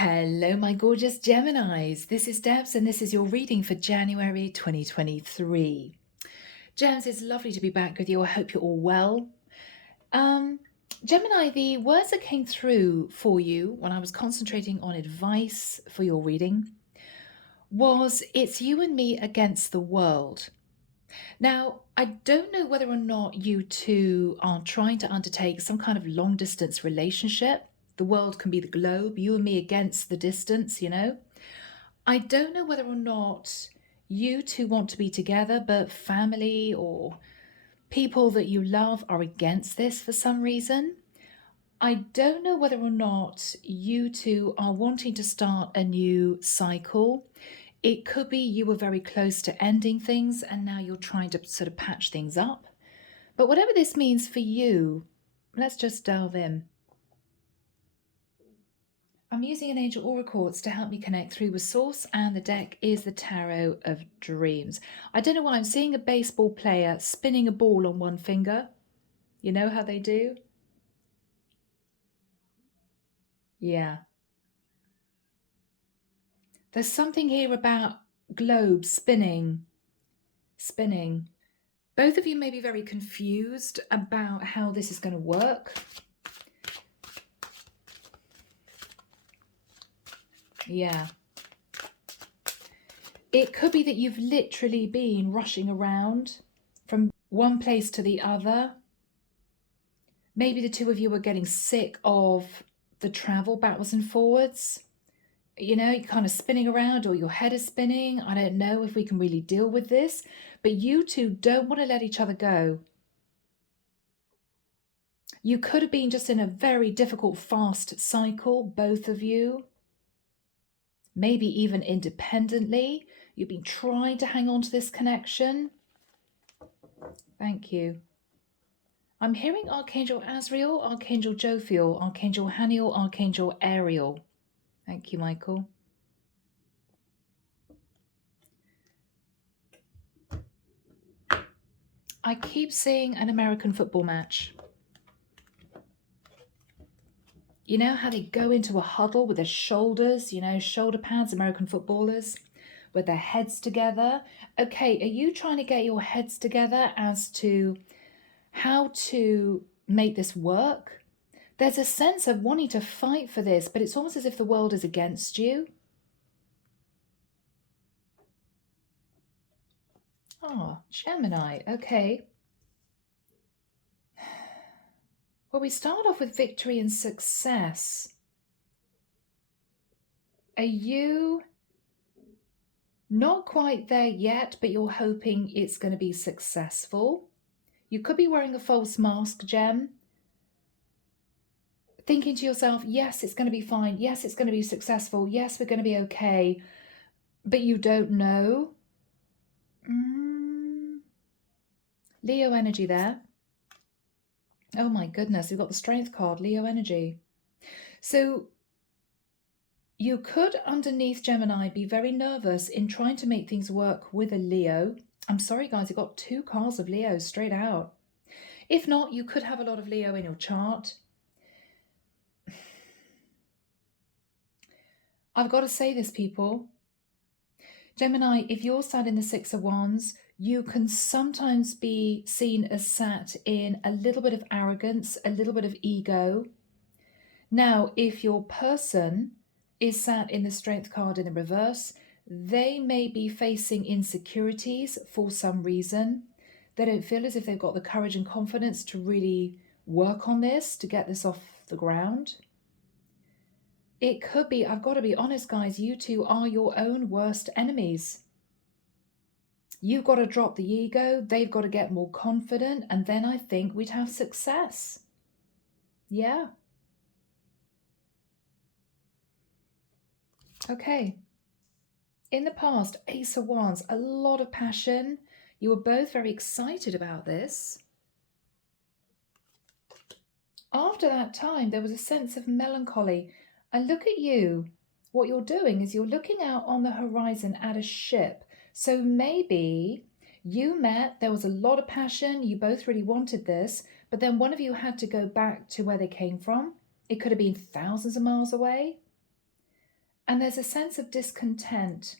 Hello, my gorgeous Geminis. This is Debs, and this is your reading for January 2023. Gems, it's lovely to be back with you. I hope you're all well. Gemini, the words that came through for you when I was concentrating on advice for your reading was it's you and me against the world. Now, I don't know whether or not you two are trying to undertake some kind of long distance relationship. The world can be the globe, you and me against the distance, you know? I don't know whether or not you two want to be together, but family or people that you love are against this for some reason. I don't know whether or not you two are wanting to start a new cycle. It could be you were very close to ending things and now you're trying to sort of patch things up. But whatever this means for you, let's just delve in. I'm using an angel oracle cards to help me connect through with source, and the deck is the Tarot of Dreams. I don't know why I'm seeing a baseball player spinning a ball on one finger. You know how they do? Yeah. There's something here about globes spinning. Both of you may be very confused about how this is going to work. Yeah. It could be that you've literally been rushing around from one place to the other. Maybe the two of you are getting sick of the travel backwards and forwards. You know, you're kind of spinning around or your head is spinning. I don't know if we can really deal with this, but you two don't want to let each other go. You could have been just in a very difficult, fast cycle, both of you. Maybe even independently. You've been trying to hang on to this connection. Thank you. I'm hearing Archangel Azrael, Archangel Jophiel, Archangel Haniel, Archangel Ariel. Thank you, Michael. I keep seeing an American football match. You know how they go into a huddle with their shoulders, you know, shoulder pads, American footballers, with their heads together. Okay, are you trying to get your heads together as to how to make this work? There's a sense of wanting to fight for this, but it's almost as if the world is against you. Oh, Gemini, okay. Well, we start off with victory and success. Are you not quite there yet, but you're hoping it's going to be successful? You could be wearing a false mask, Gem. Thinking to yourself, yes, it's going to be fine. Yes, it's going to be successful. Yes, we're going to be okay. But you don't know. Leo energy there. Oh my goodness, we've got the Strength card, Leo energy. So you could, underneath Gemini, be very nervous in trying to make things work with a Leo. I'm sorry, guys, you've got two cards of Leo straight out. If not, you could have a lot of Leo in your chart. I've got to say this, people. Gemini, if you're sat in the Six of Wands, you can sometimes be seen as sat in a little bit of arrogance, a little bit of ego. Now, if your person is sat in the Strength card in the reverse, they may be facing insecurities for some reason. They don't feel as if they've got the courage and confidence to really work on this, to get this off the ground. It could be, I've got to be honest, guys, you two are your own worst enemies. You've got to drop the ego, they've got to get more confident, and then I think we'd have success. Yeah. Okay. In the past, Ace of Wands, a lot of passion. You were both very excited about this. After that time, there was a sense of melancholy. And look at you. What you're doing is you're looking out on the horizon at a ship. So maybe you met, there was a lot of passion, you both really wanted this, but then one of you had to go back to where they came from. It could have been thousands of miles away. And there's a sense of discontent,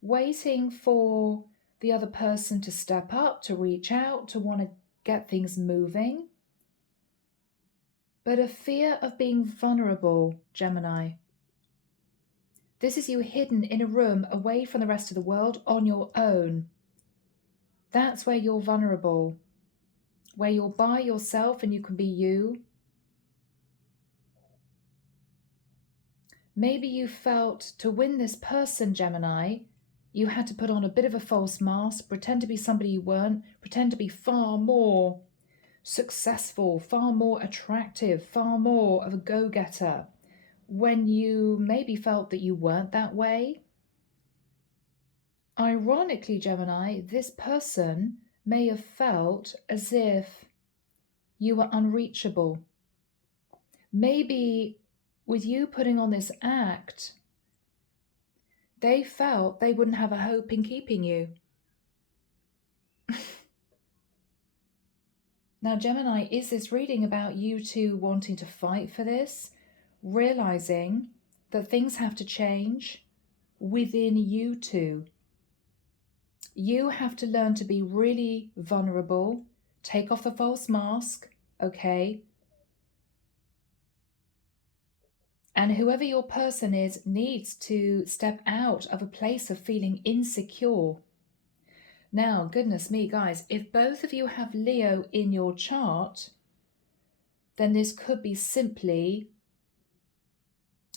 waiting for the other person to step up, to reach out, to want to get things moving. But a fear of being vulnerable, Gemini. This is you hidden in a room away from the rest of the world on your own. That's where you're vulnerable, where you're by yourself and you can be you. Maybe you felt to win this person, Gemini, you had to put on a bit of a false mask, pretend to be somebody you weren't, pretend to be far more successful, far more attractive, far more of a go-getter, when you maybe felt that you weren't that way. Ironically, Gemini, this person may have felt as if you were unreachable. Maybe with you putting on this act, they felt they wouldn't have a hope in keeping you. Now, Gemini, is this reading about you two wanting to fight for this, realizing that things have to change within you two? You have to learn to be really vulnerable, take off the false mask, okay? And whoever your person is needs to step out of a place of feeling insecure. Now, goodness me, guys, if both of you have Leo in your chart, then this could be simply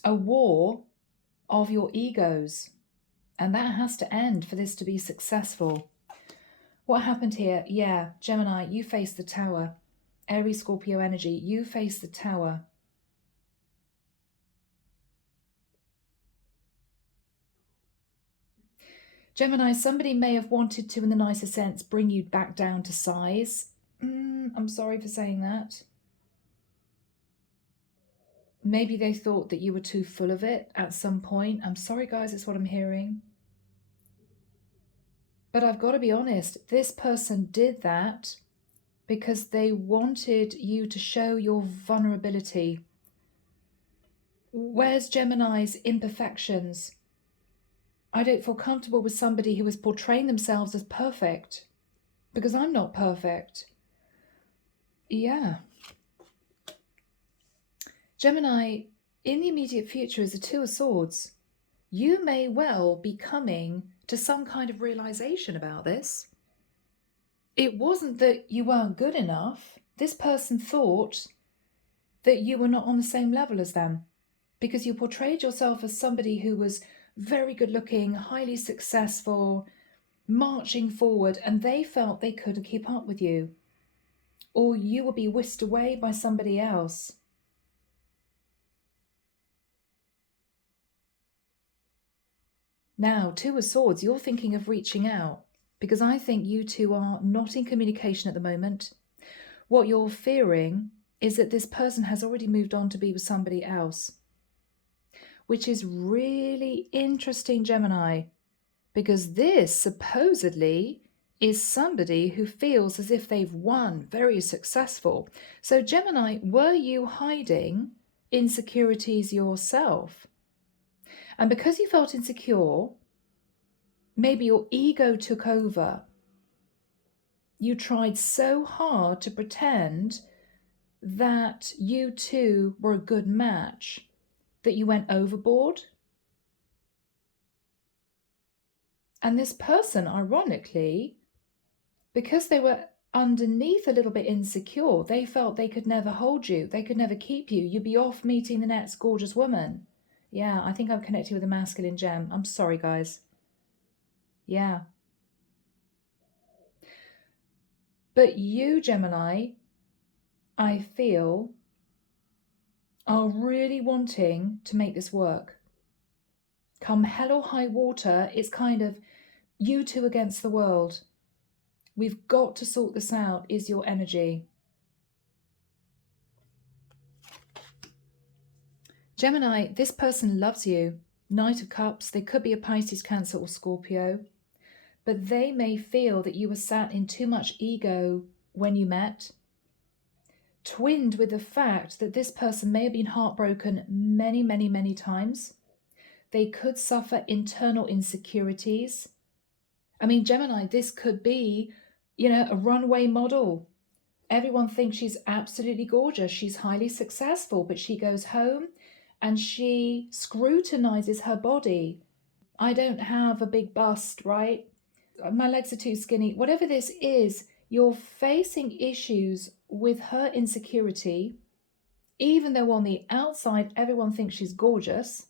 a war of your egos. And that has to end for this to be successful. What happened here? Yeah, Gemini, you face the tower. Aries, Scorpio energy, you face the tower. Gemini, somebody may have wanted to, in the nicer sense, bring you back down to size. I'm sorry for saying that. Maybe they thought that you were too full of it at some point. I'm sorry, guys, it's what I'm hearing. But I've got to be honest, this person did that because they wanted you to show your vulnerability. Where's Gemini's imperfections? I don't feel comfortable with somebody who is portraying themselves as perfect because I'm not perfect. Yeah. Gemini, in the immediate future is the Two of Swords. You may well be coming to some kind of realization about this. It wasn't that you weren't good enough. This person thought that you were not on the same level as them because you portrayed yourself as somebody who was very good looking, highly successful, marching forward, and they felt they couldn't keep up with you. Or you would be whisked away by somebody else. Now, Two of Swords, you're thinking of reaching out because I think you two are not in communication at the moment. What you're fearing is that this person has already moved on to be with somebody else, which is really interesting, Gemini, because this supposedly is somebody who feels as if they've won, very successful. So Gemini, were you hiding insecurities yourself? And because you felt insecure, maybe your ego took over. You tried so hard to pretend that you two were a good match that you went overboard. And this person, ironically, because they were underneath a little bit insecure, they felt they could never hold you. They could never keep you. You'd be off meeting the next gorgeous woman. Yeah, I think I'm connected with a masculine gem. I'm sorry, guys. Yeah. But you, Gemini, I feel, are really wanting to make this work. Come hell or high water, it's kind of you two against the world. We've got to sort this out, is your energy. Gemini, this person loves you. Knight of Cups, they could be a Pisces, Cancer or Scorpio, but they may feel that you were sat in too much ego when you met, twinned with the fact that this person may have been heartbroken many, many, many times. They could suffer internal insecurities. I mean, Gemini, this could be, a runway model. Everyone thinks she's absolutely gorgeous. She's highly successful, but she goes home and she scrutinizes her body. I don't have a big bust, right? My legs are too skinny. Whatever this is, you're facing issues with her insecurity, even though on the outside everyone thinks she's gorgeous.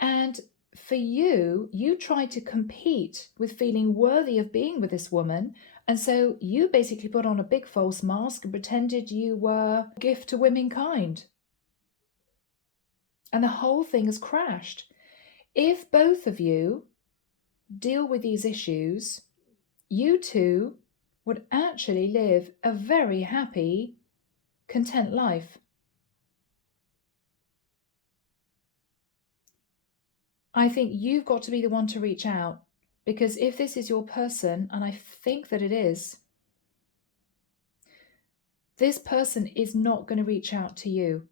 And for you, you try to compete with feeling worthy of being with this woman. And so you basically put on a big false mask and pretended you were a gift to womankind. And the whole thing has crashed. If both of you deal with these issues, you two would actually live a very happy, content life. I think you've got to be the one to reach out, because if this is your person, and I think that it is, this person is not going to reach out to you.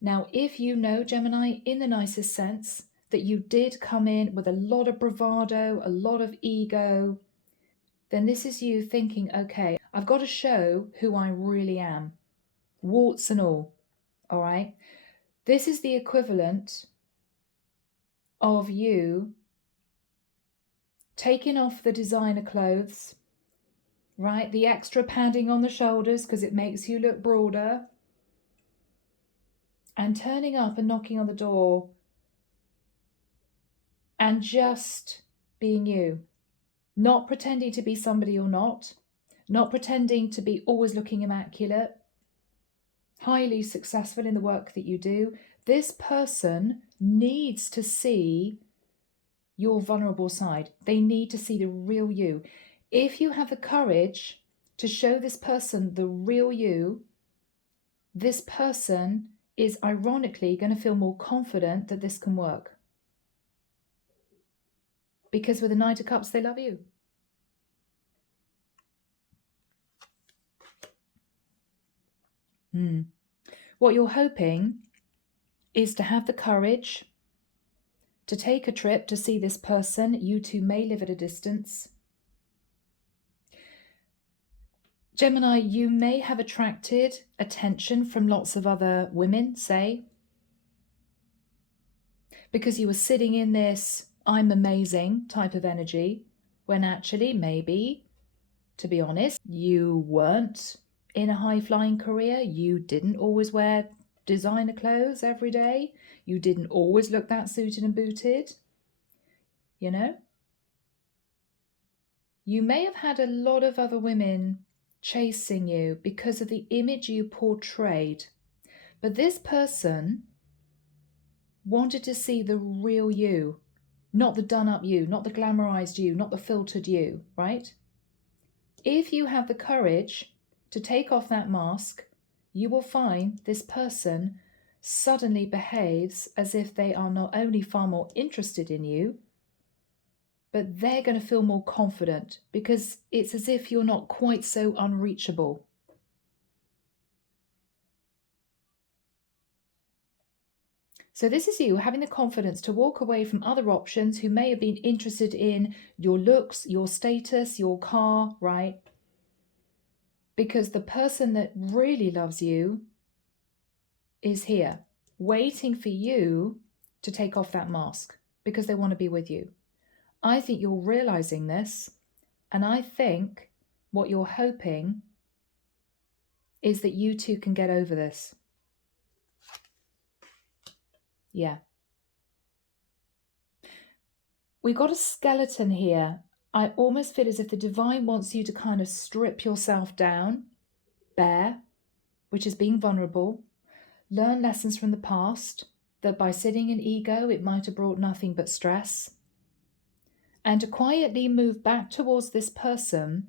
Now, if you know, Gemini, in the nicest sense, that you did come in with a lot of bravado, a lot of ego, then this is you thinking, okay, I've got to show who I really am, warts and all right? This is the equivalent of you taking off the designer clothes, right? The extra padding on the shoulders because it makes you look broader, and turning up and knocking on the door and just being you. Not pretending to be somebody you're not pretending to be always looking immaculate, highly successful in the work that you do. This person needs to see your vulnerable side. They need to see the real you. If you have the courage to show this person the real you, this person is ironically going to feel more confident that this can work. Because with the Knight of Cups, they love you. What you're hoping is to have the courage to take a trip to see this person. You two may live at a distance. Gemini, you may have attracted attention from lots of other women, say, because you were sitting in this I'm amazing type of energy, when actually, maybe, to be honest, you weren't in a high-flying career. You didn't always wear designer clothes every day. You didn't always look that suited and booted. You may have had a lot of other women chasing you because of the image you portrayed. But this person wanted to see the real you, not the done-up you, not the glamorized you, not the filtered you, right? If you have the courage to take off that mask, you will find this person suddenly behaves as if they are not only far more interested in you, but they're going to feel more confident, because it's as if you're not quite so unreachable. So this is you having the confidence to walk away from other options who may have been interested in your looks, your status, your car, right? Because the person that really loves you is here, waiting for you to take off that mask, because they want to be with you. I think you're realizing this, and I think what you're hoping is that you two can get over this. Yeah. We got a skeleton here. I almost feel as if the divine wants you to kind of strip yourself down, bare, which is being vulnerable, learn lessons from the past, that by sitting in ego, it might have brought nothing but stress, and to quietly move back towards this person,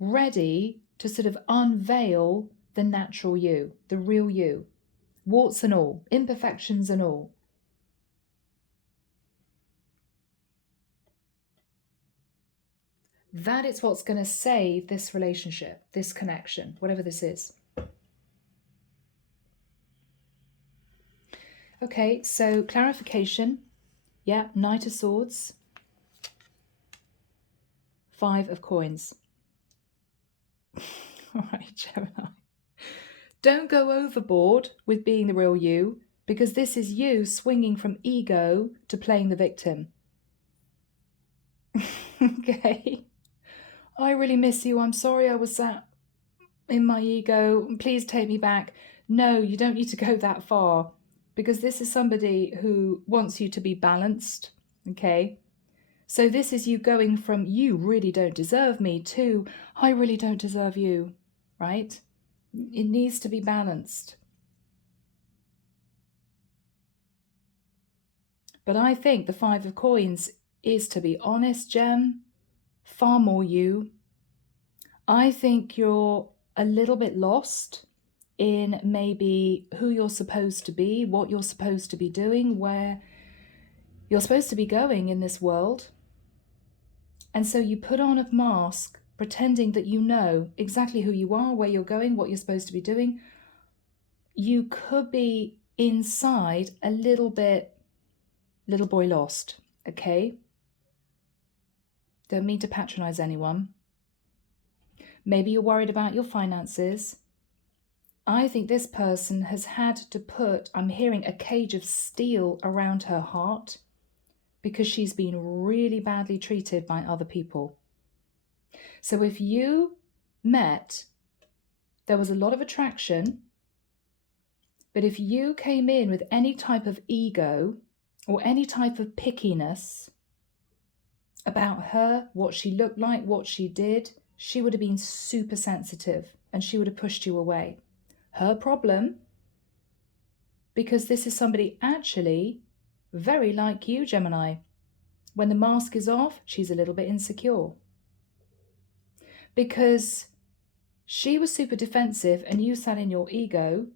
ready to sort of unveil the natural you, the real you, warts and all, imperfections and all. That is what's going to save this relationship, this connection, whatever this is. Okay, so clarification. Yeah, Knight of Swords. 5 of Coins. All right, Gemini. Don't go overboard with being the real you, because this is you swinging from ego to playing the victim. Okay. I really miss you. I'm sorry I was sat in my ego. Please take me back. No, you don't need to go that far, because this is somebody who wants you to be balanced. Okay. So this is you going from you really don't deserve me to I really don't deserve you, right? It needs to be balanced. But I think the 5 of Coins is, to be honest, Gem, far more you. I think you're a little bit lost in maybe who you're supposed to be, what you're supposed to be doing, where you're supposed to be going in this world. And so you put on a mask pretending that you know exactly who you are, where you're going, what you're supposed to be doing. You could be inside a little bit, little boy lost, okay? Don't mean to patronize anyone. Maybe you're worried about your finances. I think this person has had to put, I'm hearing, a cage of steel around her heart because she's been really badly treated by other people. So if you met, there was a lot of attraction, but if you came in with any type of ego or any type of pickiness about her, what she looked like, what she did, she would have been super sensitive and she would have pushed you away. Her problem, because this is somebody actually very like you, Gemini. When the mask is off, she's a little bit insecure. Because she was super defensive and you sat in your ego,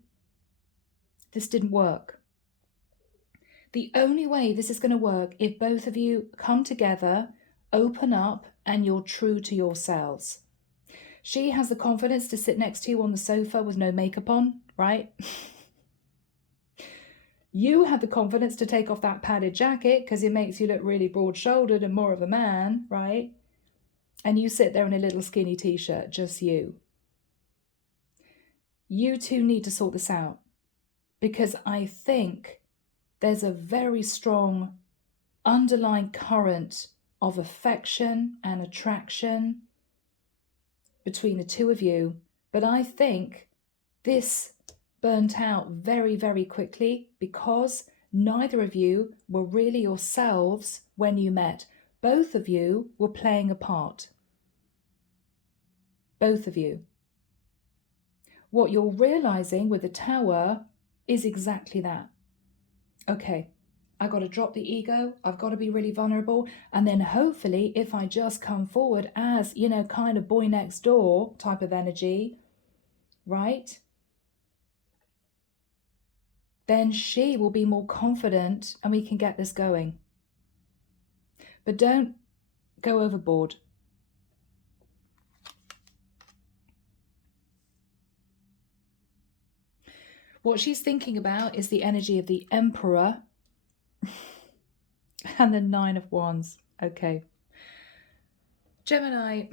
this didn't work. The only way this is going to work if both of you come together, open up, and you're true to yourselves. She has the confidence to sit next to you on the sofa with no makeup on, right? You have the confidence to take off that padded jacket because it makes you look really broad-shouldered and more of a man, right? And you sit there in a little skinny t-shirt, just you. You two need to sort this out because I think there's a very strong underlying current of affection and attraction between the two of you. But I think this burnt out very, very quickly because neither of you were really yourselves when you met. Both of you were playing a part. Both of you. What you're realizing with the Tower is exactly that. Okay, I got to drop the ego. I've got to be really vulnerable. And then hopefully if I just come forward as, kind of boy next door type of energy, right? Then she will be more confident and we can get this going. But don't go overboard. What she's thinking about is the energy of the Emperor and the 9 of Wands. Okay. Gemini,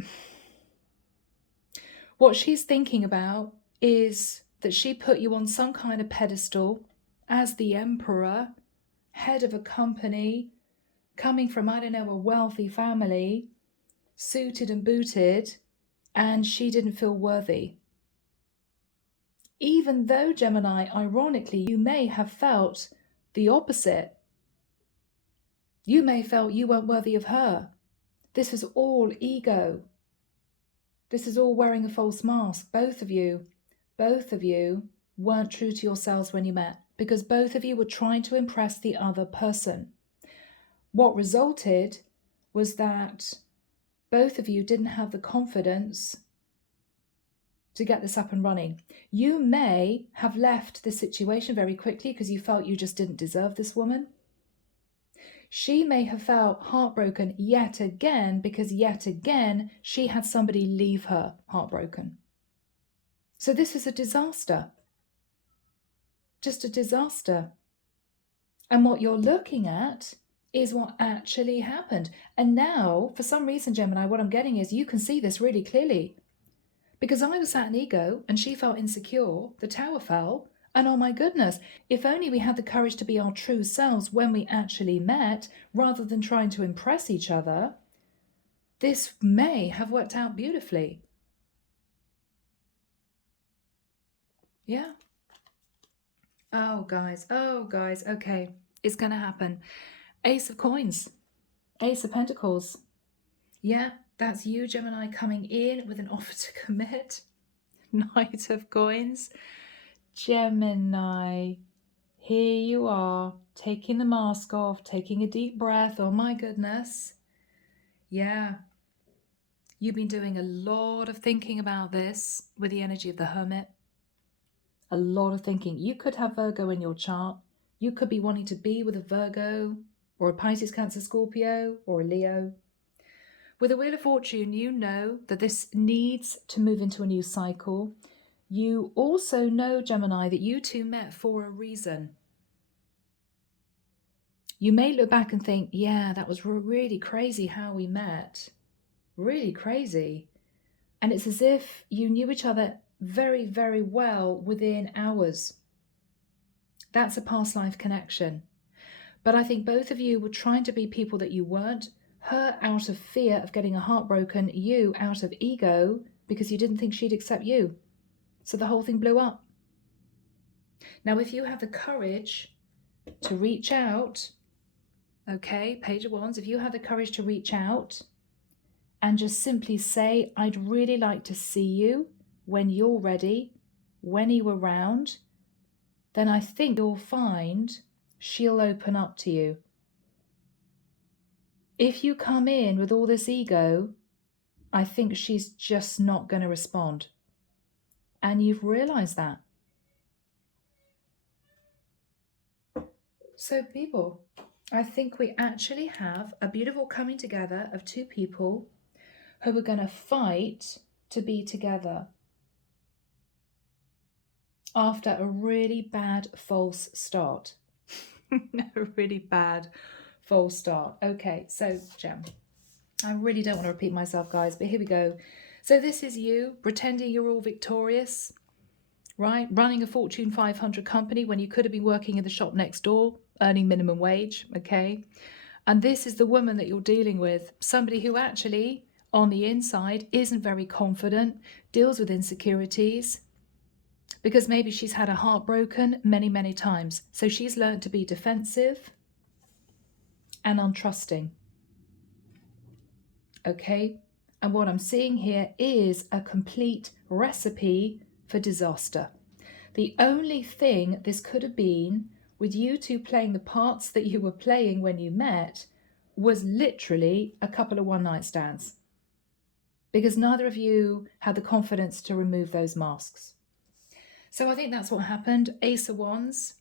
what she's thinking about is that she put you on some kind of pedestal as the Emperor, head of a company, coming from, I don't know, a wealthy family, suited and booted, and she didn't feel worthy. Even though, Gemini, ironically, you may have felt the opposite. You may have felt you weren't worthy of her. This was all ego. This is all wearing a false mask. Both of you weren't true to yourselves when you met because both of you were trying to impress the other person. What resulted was that both of you didn't have the confidence to get this up and running. You may have left the situation very quickly because you felt you just didn't deserve this woman. She may have felt heartbroken yet again because yet again she had somebody leave her heartbroken. So this is a disaster. Just a disaster. And what you're looking at is what actually happened. And now, for some reason, Gemini, what I'm getting is you can see this really clearly. Because I was at an ego and she felt insecure, the tower fell, and oh my goodness, if only we had the courage to be our true selves when we actually met, rather than trying to impress each other, this may have worked out beautifully. Yeah. Oh, guys, okay, it's going to happen. Ace of Coins, Ace of Pentacles. Yeah, that's you, Gemini, coming in with an offer to commit. Knight of Coins. Gemini, here you are, taking the mask off, taking a deep breath. Oh my goodness. Yeah. You've been doing a lot of thinking about this with the energy of the Hermit. A lot of thinking. You could have Virgo in your chart. You could be wanting to be with a Virgo or a Pisces, Cancer, Scorpio, or a Leo. With the Wheel of Fortune, you know that this needs to move into a new cycle. You also know, Gemini, that you two met for a reason. You may look back and think, yeah, that was really crazy how we met. Really crazy. And it's as if you knew each other very, very well within hours. That's a past life connection. But I think both of you were trying to be people that you weren't. Her out of fear of getting a heart broken, you out of ego because you didn't think she'd accept you. So the whole thing blew up. Now, if you have the courage to reach out, okay, Page of Wands, if you have the courage to reach out and just simply say, I'd really like to see you when you're ready, when you're around, then I think you'll find she'll open up to you. If you come in with all this ego, I think she's just not going to respond. And you've realized that. So people, I think we actually have a beautiful coming together of two people who are going to fight to be together after a really bad false start. A really bad false start. Okay, so Gem, I really don't want to repeat myself, guys, but here we go. So this is you pretending you're all victorious, right? Running a Fortune 500 company when you could have been working in the shop next door, earning minimum wage, okay? And this is the woman that you're dealing with, somebody who actually, on the inside, isn't very confident, deals with insecurities, because maybe she's had her heart broken many, many times. So she's learned to be defensive and untrusting. Okay? And what I'm seeing here is a complete recipe for disaster. The only thing this could have been, with you two playing the parts that you were playing when you met, was literally a couple of one-night stands. Because neither of you had the confidence to remove those masks. So I think that's what happened. Ace of Wands.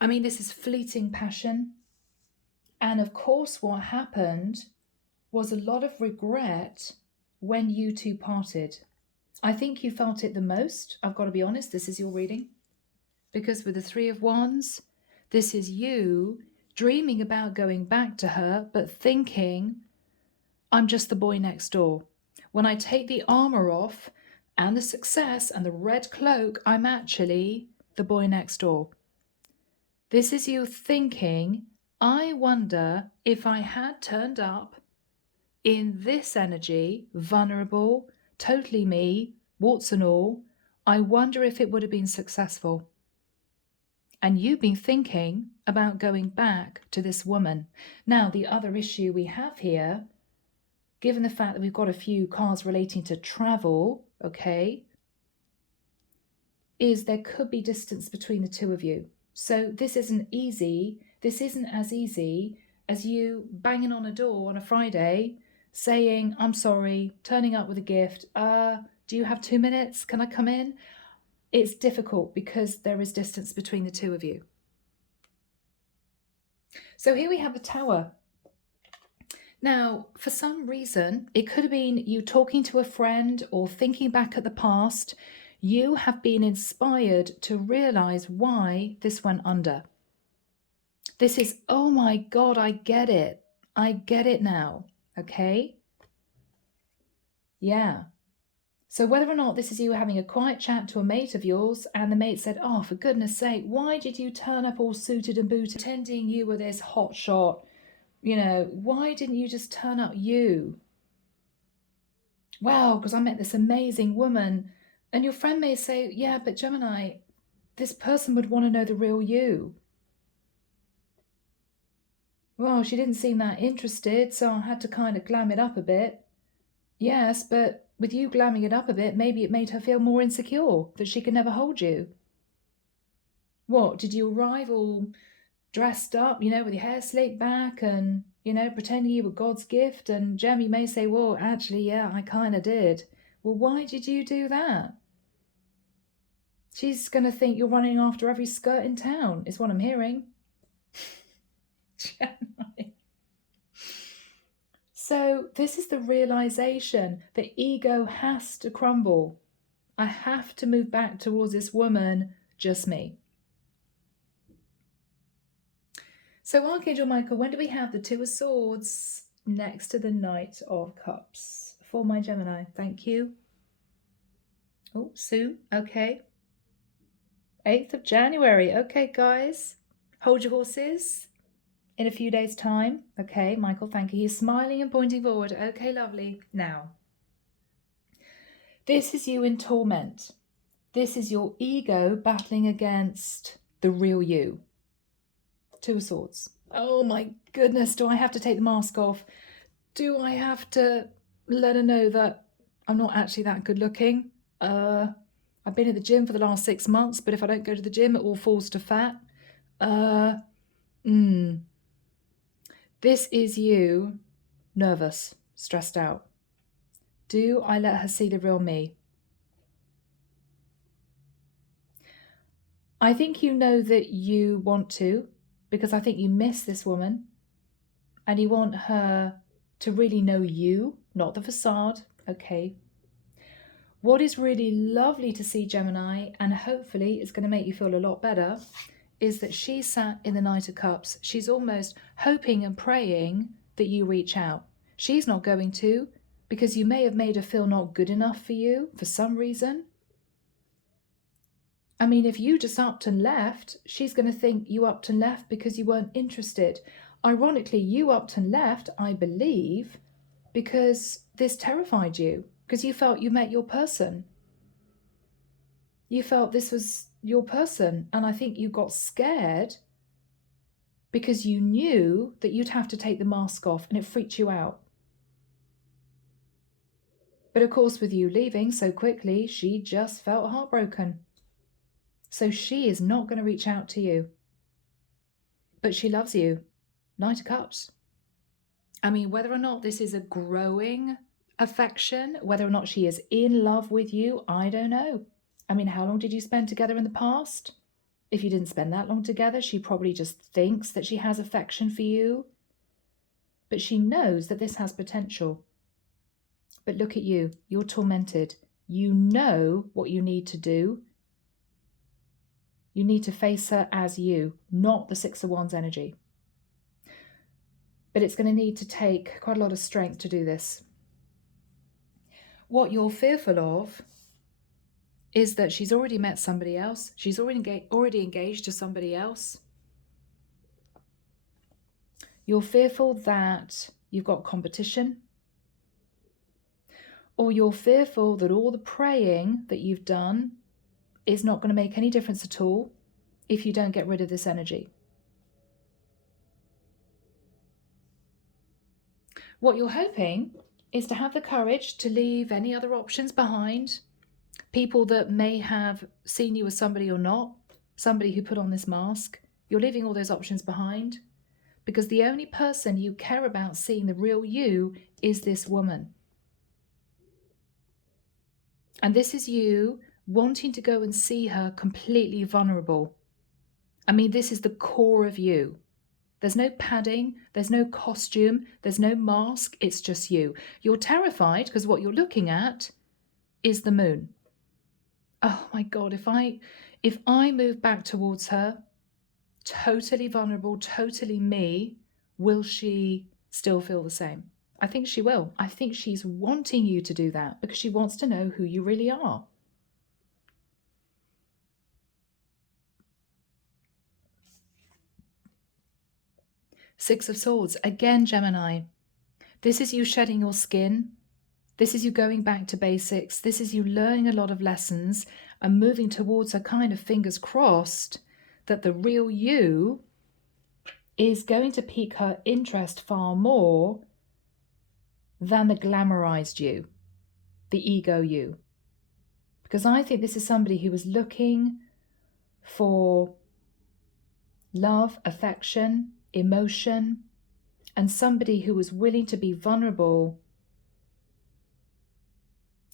I mean, this is fleeting passion. And of course, what happened was a lot of regret when you two parted. I think you felt it the most. I've got to be honest, this is your reading. Because with the Three of Wands, this is you dreaming about going back to her, but thinking, I'm just the boy next door. When I take the armor off and the success and the red cloak, I'm actually the boy next door. This is you thinking, I wonder if I had turned up in this energy, vulnerable, totally me, warts and all, I wonder if it would have been successful. And you've been thinking about going back to this woman. Now, the other issue we have here, given the fact that we've got a few cards relating to travel, okay, is there could be distance between the two of you. So this isn't easy. This isn't as easy as you banging on a door on a Friday saying, I'm sorry, turning up with a gift. Do you have 2 minutes? Can I come in? It's difficult because there is distance between the two of you. So here we have the Tower. Now, for some reason, it could have been you talking to a friend or thinking back at the past. You have been inspired to realize why this went under. This is, oh my God, I get it. I get it now. Okay? Yeah. So whether or not this is you having a quiet chat to a mate of yours and the mate said, oh, for goodness sake, why did you turn up all suited and booted, pretending you were this hot shot? You know, why didn't you just turn up you? Wow, because I met this amazing woman. And your friend may say, yeah, but Gemini, this person would want to know the real you. Well, she didn't seem that interested, so I had to kind of glam it up a bit. Yes, but with you glamming it up a bit, maybe it made her feel more insecure, that she could never hold you. What, did you arrive all dressed up, with your hair slicked back and, pretending you were God's gift? And Jemmy may say, well, actually, yeah, I kind of did. Well, why did you do that? She's going to think you're running after every skirt in town, is what I'm hearing. So this is the realization that ego has to crumble. I have to move back towards this woman, just me. So Archangel Michael, when do we have the Two of Swords next to the Knight of Cups for my Gemini? Thank you. Oh, soon. Okay. 8th of January. Okay, guys. Hold your horses. In a few days' time. Okay, Michael, thank you. He's smiling and pointing forward. Okay, lovely. Now, this is you in torment. This is your ego battling against the real you. Two of Swords. Oh my goodness, do I have to take the mask off? Do I have to let her know that I'm not actually that good looking? I've been at the gym for the last 6 months, but if I don't go to the gym, it all falls to fat. This is you, nervous, stressed out. Do I let her see the real me? I think you know that you want to, because I think you miss this woman and you want her to really know you, not the facade. Okay. What is really lovely to see, Gemini, and hopefully it's going to make you feel a lot better, is that she sat in the Knight of Cups. She's almost hoping and praying that you reach out. She's not going to, because you may have made her feel not good enough for you for some reason. I mean, if you just upped and left, she's going to think you upped and left because you weren't interested. Ironically, you upped and left, I believe, because this terrified you, because you felt you met your person. You felt this was your person, and I think you got scared because you knew that you'd have to take the mask off, and it freaked you out. But of course, with you leaving so quickly, she just felt heartbroken. So she is not going to reach out to you. But she loves you. Knight of Cups. I mean, whether or not this is a growing affection, whether or not she is in love with you, I don't know. I mean, how long did you spend together in the past? If you didn't spend that long together, she probably just thinks that she has affection for you. But she knows that this has potential. But look at you. You're tormented. You know what you need to do. You need to face her as you, not the Six of Wands energy. But it's going to need to take quite a lot of strength to do this. What you're fearful of is that she's already met somebody else. She's already engaged to somebody else. You're fearful that you've got competition. Or you're fearful that all the praying that you've done is not going to make any difference at all if you don't get rid of this energy. What you're hoping is to have the courage to leave any other options behind, people that may have seen you as somebody or not, somebody who put on this mask. You're leaving all those options behind because the only person you care about seeing the real you is this woman. And this is you wanting to go and see her completely vulnerable. I mean, this is the core of you. There's no padding, there's no costume, there's no mask, it's just you. You're terrified because what you're looking at is the moon. Oh my God, if I move back towards her, totally vulnerable, totally me, will she still feel the same? I think she will. I think she's wanting you to do that because she wants to know who you really are. Six of Swords. Again, Gemini, this is you shedding your skin. This is you going back to basics. This is you learning a lot of lessons and moving towards a kind of fingers crossed that the real you is going to pique her interest far more than the glamorized you, the ego you. Because I think this is somebody who was looking for love, affection, emotion, and somebody who was willing to be vulnerable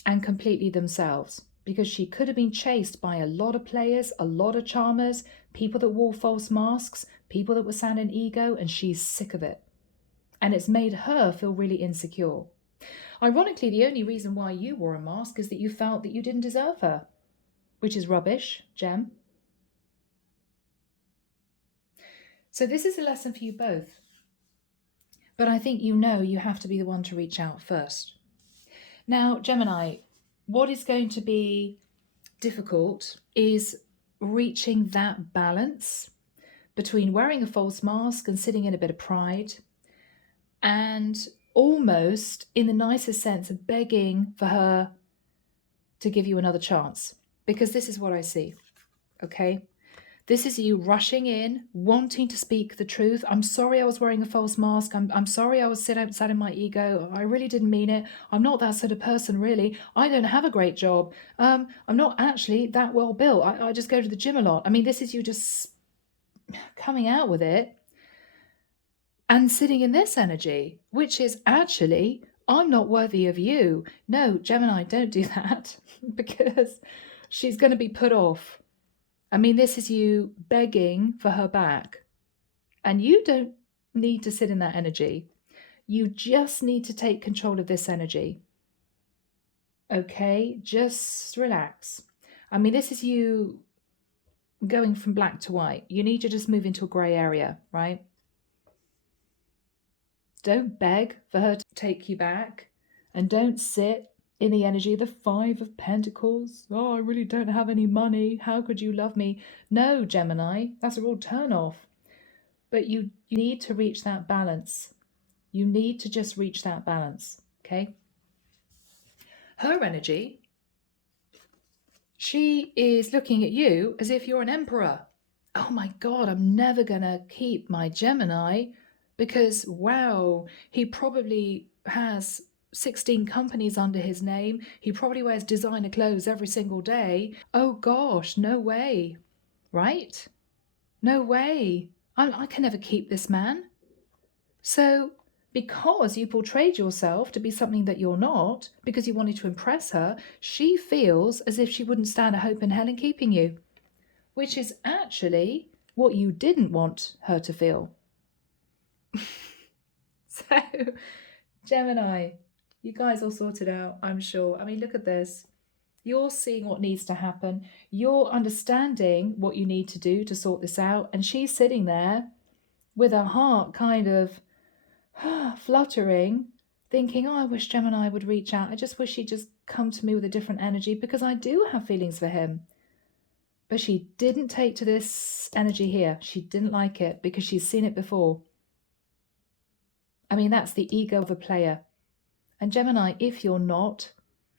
and completely themselves. Because she could have been chased by a lot of players, a lot of charmers, people that wore false masks, people that were sounding ego, and she's sick of it. And it's made her feel really insecure. Ironically, the only reason why you wore a mask is that you felt that you didn't deserve her, which is rubbish, Gem. So this is a lesson for you both. But I think you know you have to be the one to reach out first. Now, Gemini, what is going to be difficult is reaching that balance between wearing a false mask and sitting in a bit of pride and almost, in the nicest sense, of begging for her to give you another chance. Because this is what I see, okay? This is you rushing in, wanting to speak the truth. I'm sorry I was wearing a false mask. I'm sorry I was sat in my ego. I really didn't mean it. I'm not that sort of person, really. I don't have a great job. I'm not actually that well built. I just go to the gym a lot. I mean, this is you just coming out with it and sitting in this energy, which is actually, I'm not worthy of you. No, Gemini, don't do that because she's going to be put off. I mean, this is you begging for her back. And you don't need to sit in that energy. You just need to take control of this energy. Okay, just relax. I mean, this is you going from black to white. You need to just move into a grey area, right? Don't beg for her to take you back. And don't sit in the energy of the Five of Pentacles. Oh, I really don't have any money. How could you love me? No, Gemini, that's a real turn off. But you need to reach that balance. You need to just reach that balance, okay? Her energy, she is looking at you as if you're an emperor. Oh my God, I'm never going to keep my Gemini because, wow, he probably has 16 companies under his name. He probably wears designer clothes every single day. Oh gosh, no way, right? No way. I can never keep this man. So because you portrayed yourself to be something that you're not, because you wanted to impress her, she feels as if she wouldn't stand a hope in hell in keeping you, which is actually what you didn't want her to feel. So, Gemini, you guys all sorted out, I'm sure. I mean, look at this. You're seeing what needs to happen. You're understanding what you need to do to sort this out. And she's sitting there with her heart kind of fluttering, thinking, oh, I wish Gemini would reach out. I just wish he'd just come to me with a different energy because I do have feelings for him. But she didn't take to this energy here. She didn't like it because she's seen it before. I mean, that's the ego of a player. And Gemini, if you're not,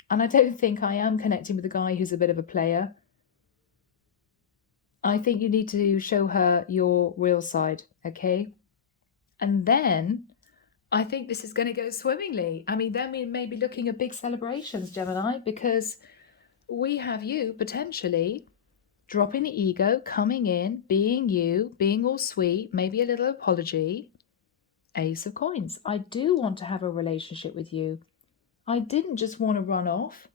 and I don't think I am connecting with a guy who's a bit of a player, I think you need to show her your real side, okay? And then I think this is going to go swimmingly. I mean, then we may be looking at big celebrations, Gemini, because we have you potentially dropping the ego, coming in, being you, being all sweet, maybe a little apology. Ace of Coins. I do want to have a relationship with you. I didn't just want to run off,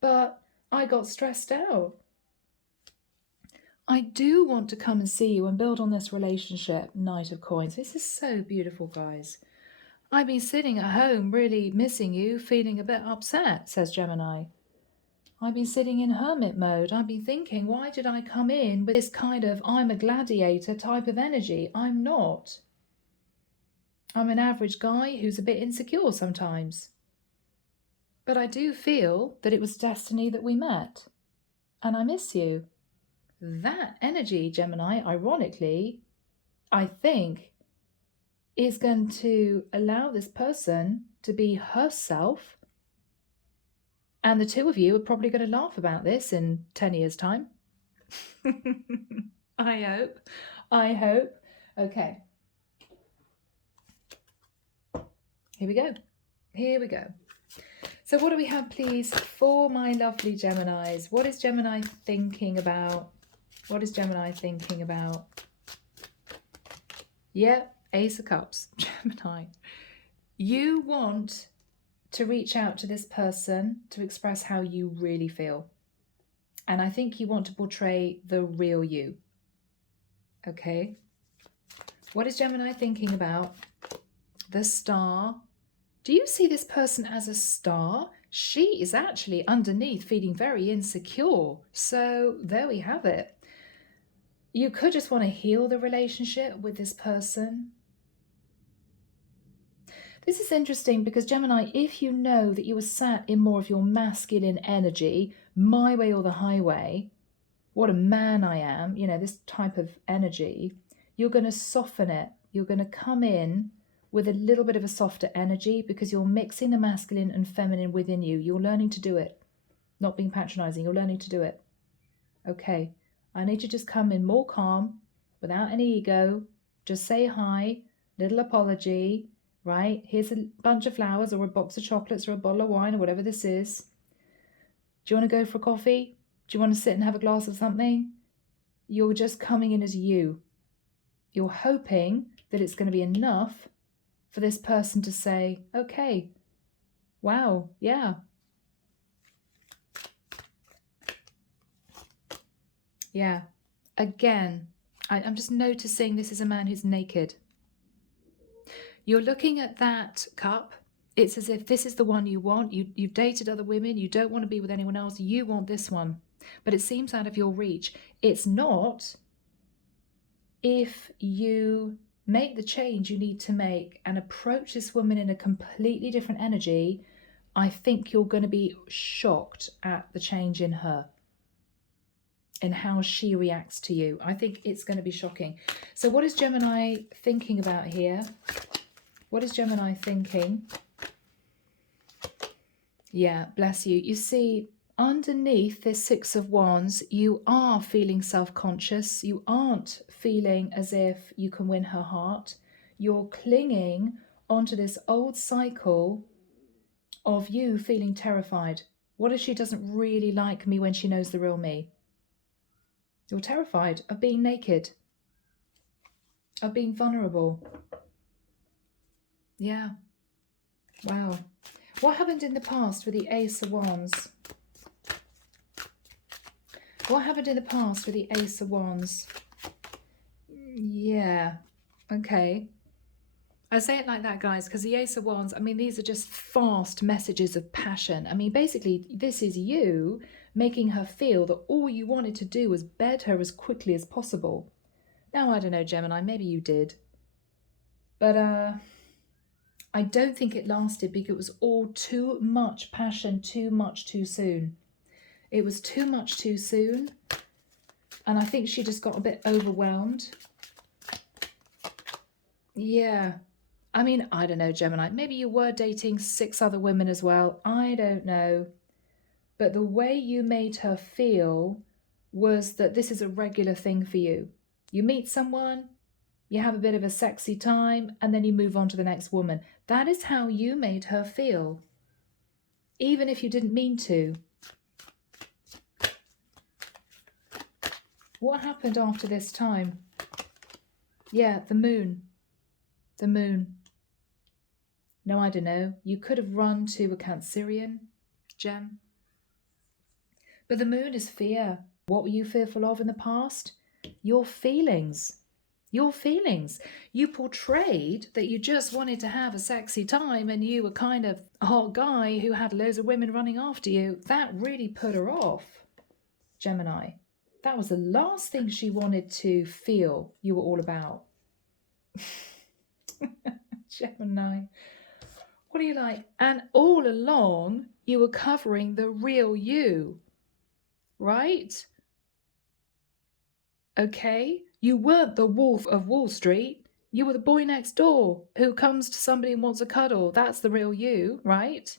but I got stressed out. I do want to come and see you and build on this relationship. Knight of Coins. This is so beautiful, guys. I've been sitting at home really missing you, feeling a bit upset, says Gemini. I've been sitting in hermit mode. I've been thinking, why did I come in with this kind of I'm a gladiator type of energy? I'm not. I'm an average guy who's a bit insecure sometimes. But I do feel that it was destiny that we met. And I miss you. That energy, Gemini, ironically, I think is going to allow this person to be herself. And the two of you are probably going to laugh about this in 10 years' time. I hope. I hope. Okay. Here we go. Here we go. So what do we have, please, for my lovely Geminis? What is Gemini thinking about? What is Gemini thinking about? Yeah, Ace of Cups, Gemini. You want to reach out to this person to express how you really feel. And I think you want to portray the real you. Okay. What is Gemini thinking about? The Star. Do you see this person as a star? She is actually underneath feeling very insecure. So there we have it. You could just want to heal the relationship with this person. This is interesting because Gemini, if you know that you were sat in more of your masculine energy, my way or the highway, what a man I am, you know, this type of energy, you're going to soften it. You're going to come in with a little bit of a softer energy because you're mixing the masculine and feminine within you. You're learning to do it. Not being patronizing, you're learning to do it. Okay, I need to just come in more calm, without any ego. Just say hi, little apology, right? Here's a bunch of flowers or a box of chocolates or a bottle of wine or whatever this is. Do you want to go for a coffee? Do you want to sit and have a glass of something? You're just coming in as you. You're hoping that it's going to be enough for this person to say, okay, wow, yeah. Yeah. Again, I'm just noticing this is a man who's naked. You're looking at that cup. It's as if this is the one you want. You've dated other women. You don't want to be with anyone else. You want this one. But it seems out of your reach. It's not. If you make the change you need to make and approach this woman in a completely different energy, I think you're going to be shocked at the change in her and how she reacts to you. I think it's going to be shocking. So what is Gemini thinking about here? What is Gemini thinking? Yeah, bless you. You see, underneath this Six of Wands, you are feeling self-conscious. You aren't feeling as if you can win her heart. You're clinging onto this old cycle of you feeling terrified. What if she doesn't really like me when she knows the real me? You're terrified of being naked, of being vulnerable. Yeah. Wow. What happened in the past with the Ace of Wands? What happened in the past with the Ace of Wands? Yeah. Okay. I say it like that, guys, because the Ace of Wands, I mean, these are just fast messages of passion. I mean, basically, this is you making her feel that all you wanted to do was bed her as quickly as possible. Now, I don't know, Gemini, maybe you did. But I don't think it lasted because it was all too much passion, too much too soon. It was too much too soon. And I think she just got a bit overwhelmed. Yeah. I mean, I don't know, Gemini. Maybe you were dating 6 other women as well. I don't know. But the way you made her feel was that this is a regular thing for you. You meet someone, you have a bit of a sexy time, and then you move on to the next woman. That is how you made her feel, even if you didn't mean to. What happened after this time? Yeah, the moon. The moon. No, I don't know. You could have run to a Cancerian, Gem. But the moon is fear. What were you fearful of in the past? Your feelings. Your feelings. You portrayed that you just wanted to have a sexy time and you were kind of a hot guy who had loads of women running after you. That really put her off, Gemini. That was the last thing she wanted to feel you were all about. Gemini. What are you like? And all along, you were covering the real you, right? Okay? You weren't the wolf of Wall Street. You were the boy next door who comes to somebody and wants a cuddle. That's the real you, right?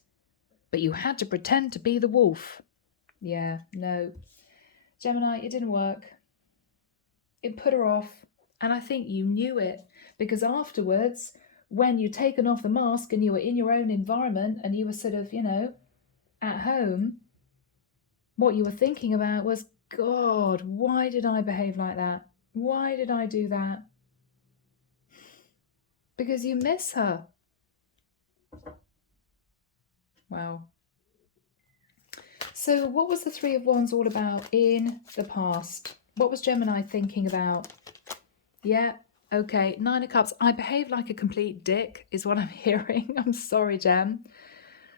But you had to pretend to be the wolf. Yeah, no. Gemini, it didn't work. It put her off. And I think you knew it. Because afterwards, when you'd taken off the mask and you were in your own environment and you were sort of, at home, what you were thinking about was, God, why did I behave like that? Why did I do that? Because you miss her. Wow. So what was the Three of Wands all about in the past? What was Gemini thinking about? Yeah, okay. Nine of Cups. I behave like a complete dick is what I'm hearing. I'm sorry, Gem.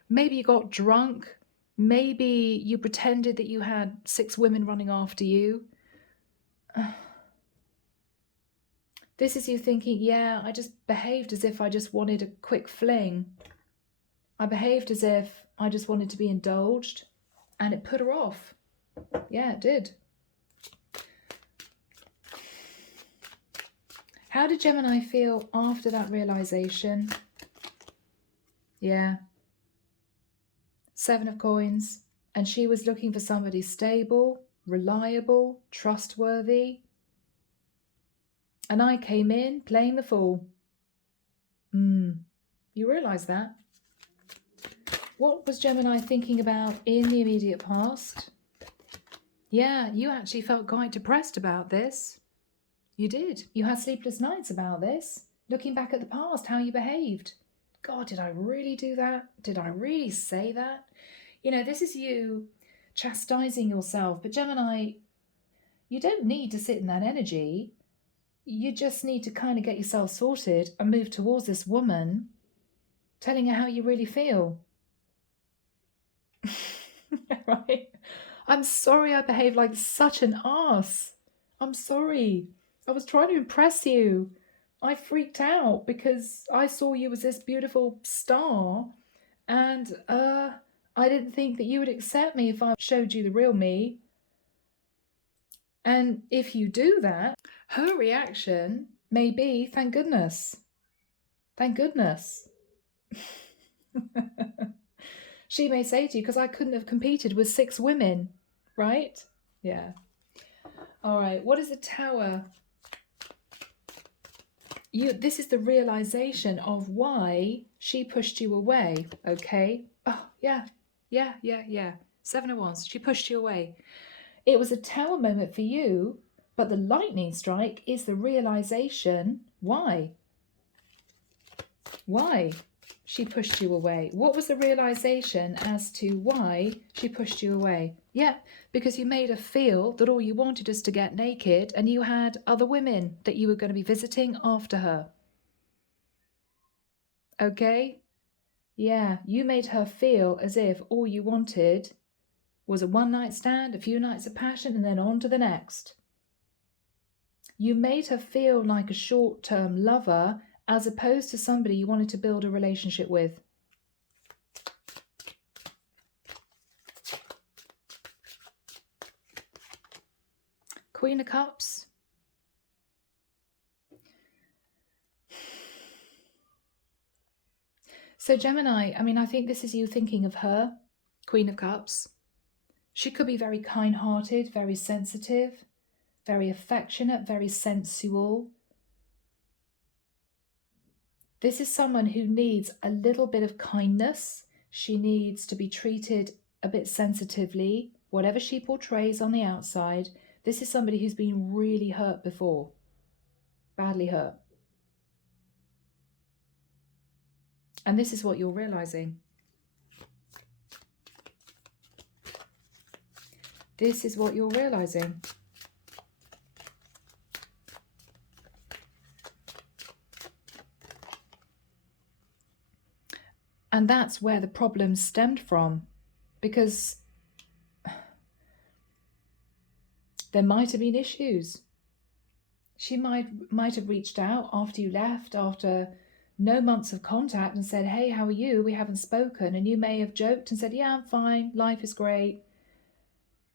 Maybe you got drunk. Maybe you pretended that you had 6 women running after you. This is you thinking, yeah, I just behaved as if I just wanted a quick fling. I behaved as if I just wanted to be indulged, and it put her off. Yeah, it did. How did Gemini feel after that realization? Yeah. 7 of Coins. And she was looking for somebody stable, reliable, trustworthy. And I came in playing the fool. You realize that? What was Gemini thinking about in the immediate past? Yeah, you actually felt quite depressed about this. You did. You had sleepless nights about this. Looking back at the past, how you behaved. God, did I really do that? Did I really say that? This is you chastising yourself. But Gemini, you don't need to sit in that energy. You just need to kind of get yourself sorted and move towards this woman, telling her how you really feel. Right? I'm sorry I behaved like such an ass. I'm sorry. I was trying to impress you. I freaked out because I saw you as this beautiful star, and I didn't think that you would accept me if I showed you the real me. And if you do that, her reaction may be, thank goodness. Thank goodness. She may say to you, because I couldn't have competed with 6 women, right? Yeah. All right, what is the Tower? This is the realization of why she pushed you away, okay? Oh, yeah. 7 of Wands, she pushed you away. It was a Tower moment for you, but the lightning strike is the realization why. Why she pushed you away? What was the realization as to why she pushed you away? Yeah, because you made her feel that all you wanted was to get naked and you had other women that you were going to be visiting after her. Okay? Yeah, you made her feel as if all you wanted was a one-night stand, a few nights of passion, and then on to the next. You made her feel like a short-term lover as opposed to somebody you wanted to build a relationship with. Queen of Cups. So Gemini, I think this is you thinking of her, Queen of Cups. She could be very kind-hearted, very sensitive, very affectionate, very sensual. This is someone who needs a little bit of kindness. She needs to be treated a bit sensitively. Whatever she portrays on the outside, this is somebody who's been really hurt before. Badly hurt. And this is what you're realizing. This is what you're realizing. And that's where the problem stemmed from, because there might have been issues. She might have reached out after you left, after no months of contact, and said, hey, how are you? We haven't spoken. And you may have joked and said, yeah, I'm fine. Life is great.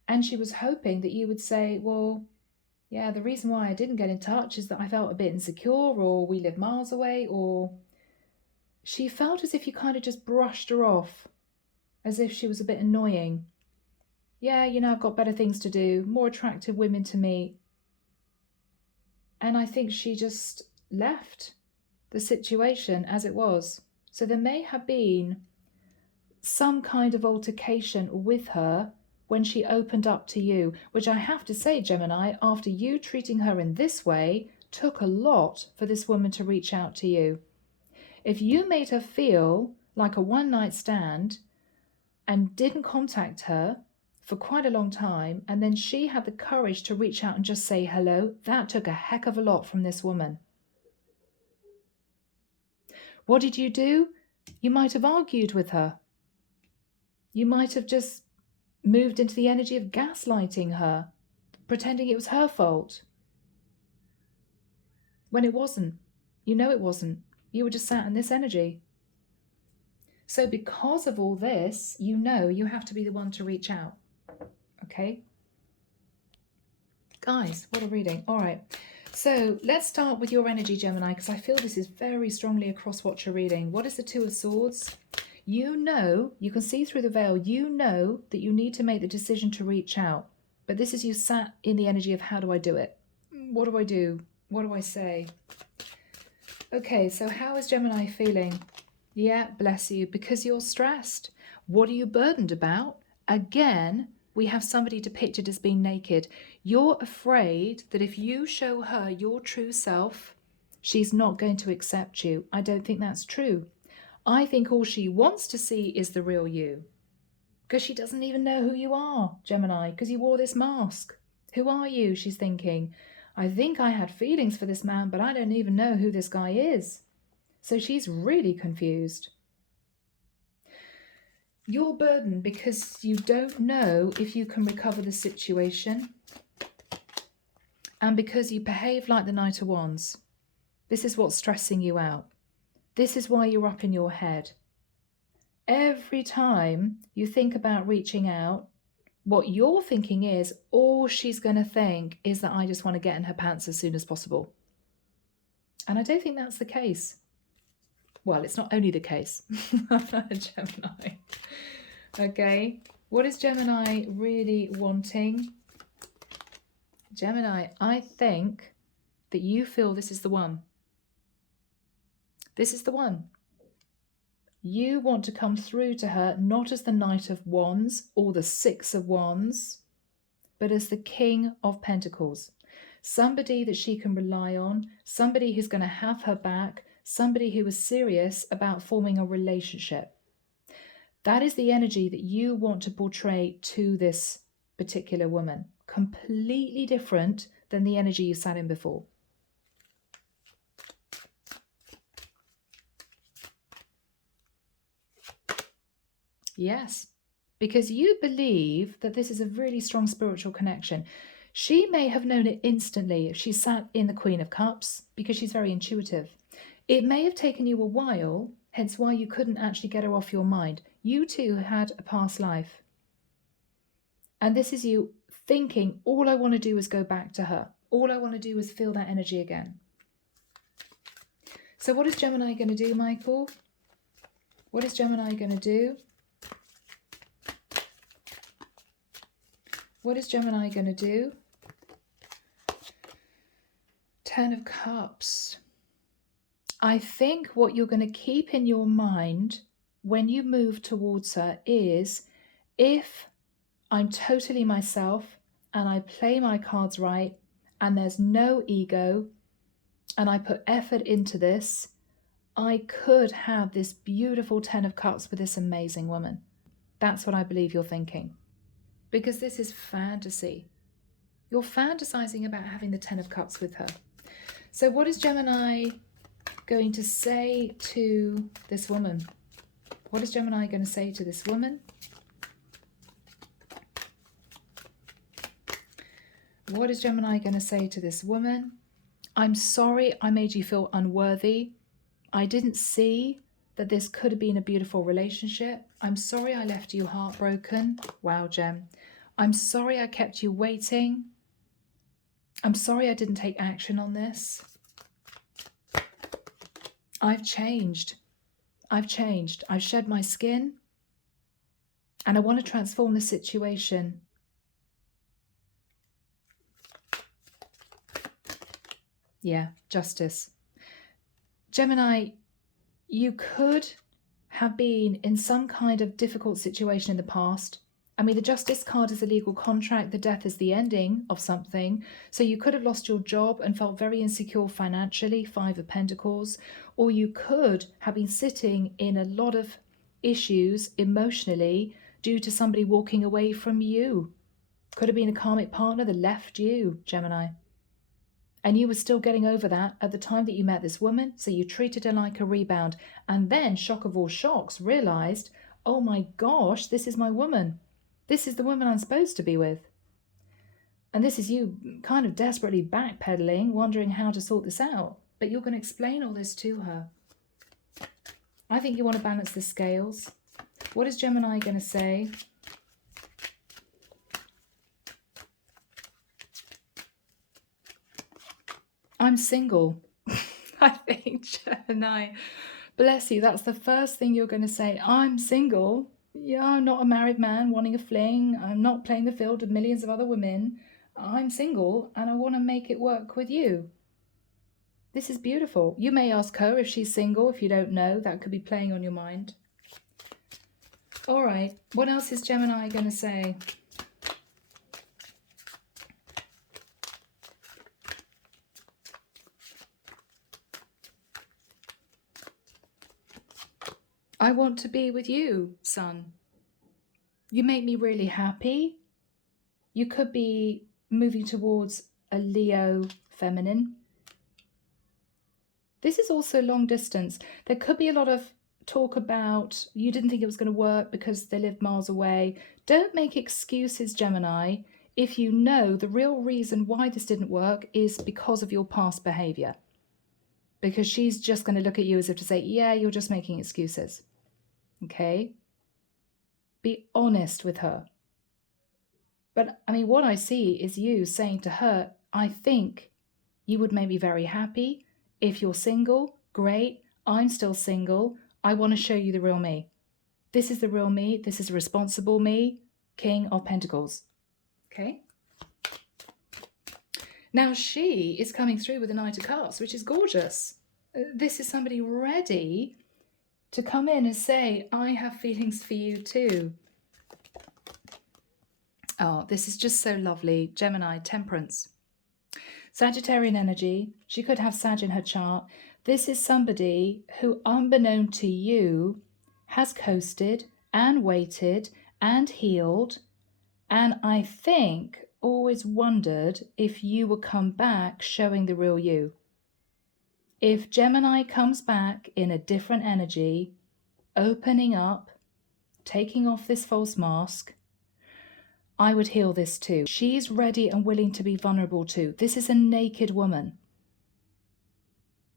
And she was hoping that you would say, well, yeah, the reason why I didn't get in touch is that I felt a bit insecure, or we live miles away, or she felt as if you kind of just brushed her off, as if she was a bit annoying. Yeah, you know, I've got better things to do, more attractive women to meet. And I think she just left the situation as it was. So there may have been some kind of altercation with her when she opened up to you, which I have to say, Gemini, after you treating her in this way, took a lot for this woman to reach out to you. If you made her feel like a one-night stand and didn't contact her for quite a long time, and then she had the courage to reach out and just say hello, that took a heck of a lot from this woman. What did you do? You might have argued with her. You might have just moved into the energy of gaslighting her, pretending it was her fault, when it wasn't. You know it wasn't. You were just sat in this energy. So because of all this, you know you have to be the one to reach out. Okay? Guys, what a reading. All right. So let's start with your energy, Gemini, because I feel this is very strongly across what you're reading. What is the Two of Swords? You know, you can see through the veil, you know that you need to make the decision to reach out. But this is you sat in the energy of, how do I do it? What do I do? What do I say? Okay, so how is Gemini feeling? Yeah, bless you, because you're stressed. What are you burdened about? Again, we have somebody depicted as being naked. You're afraid that if you show her your true self, she's not going to accept you. I don't think that's true. I think all she wants to see is the real you, because she doesn't even know who you are, Gemini, because you wore this mask. Who are you? She's thinking. I think I had feelings for this man, but I don't even know who this guy is. So she's really confused. You're burdened because you don't know if you can recover the situation, and because you behave like the Knight of Wands. This is what's stressing you out. This is why you're up in your head. Every time you think about reaching out, what you're thinking is, all she's going to think is that I just want to get in her pants as soon as possible. And I don't think that's the case. Well, it's not only the case. Gemini. Okay. What is Gemini really wanting? Gemini, I think that you feel this is the one. This is the one. You want to come through to her not as the Knight of Wands or the Six of Wands, but as the King of Pentacles. Somebody that she can rely on, somebody who's going to have her back, somebody who is serious about forming a relationship. That is the energy that you want to portray to this particular woman. Completely different than the energy you sat in before. Yes, because you believe that this is a really strong spiritual connection. She may have known it instantly if she sat in the Queen of Cups, because she's very intuitive. It may have taken you a while, hence why you couldn't actually get her off your mind. You two had a past life. And this is you thinking, all I want to do is go back to her. All I want to do is feel that energy again. So what is Gemini going to do, Michael? What is Gemini going to do? What is Gemini going to do? Ten of Cups. I think what you're going to keep in your mind when you move towards her is, if I'm totally myself and I play my cards right and there's no ego and I put effort into this, I could have this beautiful Ten of Cups with this amazing woman. That's what I believe you're thinking. Because this is fantasy. You're fantasizing about having the Ten of Cups with her. So what is Gemini going to say to this woman? What is Gemini going to say to this woman? What is Gemini going to say to this woman? I'm sorry I made you feel unworthy. I didn't see that this could have been a beautiful relationship. I'm sorry I left you heartbroken. Wow, Gem. I'm sorry I kept you waiting. I'm sorry I didn't take action on this. I've changed. I've changed. I've shed my skin. And I want to transform the situation. Yeah, justice. Gemini, you could have been in some kind of difficult situation in the past. I mean, the Justice card is a legal contract. The Death is the ending of something. So you could have lost your job and felt very insecure financially, 5 of Pentacles. Or you could have been sitting in a lot of issues emotionally due to somebody walking away from you. Could have been a karmic partner that left you, Gemini. And you were still getting over that at the time that you met this woman, so you treated her like a rebound. And then, shock of all shocks, realized, oh my gosh, this is my woman. This is the woman I'm supposed to be with. And this is you kind of desperately backpedaling, wondering how to sort this out. But you're going to explain all this to her. I think you want to balance the scales. What is Gemini going to say? I'm single. I think, Gemini, bless you, that's the first thing you're going to say. I'm single. Yeah, I'm not a married man wanting a fling. I'm not playing the field with millions of other women. I'm single and I want to make it work with you. This is beautiful. You may ask her if she's single. If you don't know, that could be playing on your mind. All right, what else is Gemini going to say? I want to be with you, son. You make me really happy. You could be moving towards a Leo feminine. This is also long distance. There could be a lot of talk about you didn't think it was going to work because they lived miles away. Don't make excuses, Gemini, if you know the real reason why this didn't work is because of your past behavior. Because she's just going to look at you as if to say, yeah, you're just making excuses. Okay? Be honest with her. But I mean, what I see is you saying to her, I think you would make me very happy. If you're single, great. I'm still single. I want to show you the real me. This is the real me. This is a responsible me. King of Pentacles. Okay? Now she is coming through with the Knight of Cups, which is gorgeous. This is somebody ready to come in and say, I have feelings for you too. Oh, this is just so lovely. Gemini, Temperance. Sagittarian energy. She could have Sag in her chart. This is somebody who, unbeknown to you, has coasted and waited and healed. And I think always wondered if you would come back showing the real you. If Gemini comes back in a different energy, opening up, taking off this false mask, I would heal this too. She's ready and willing to be vulnerable too. This is a naked woman.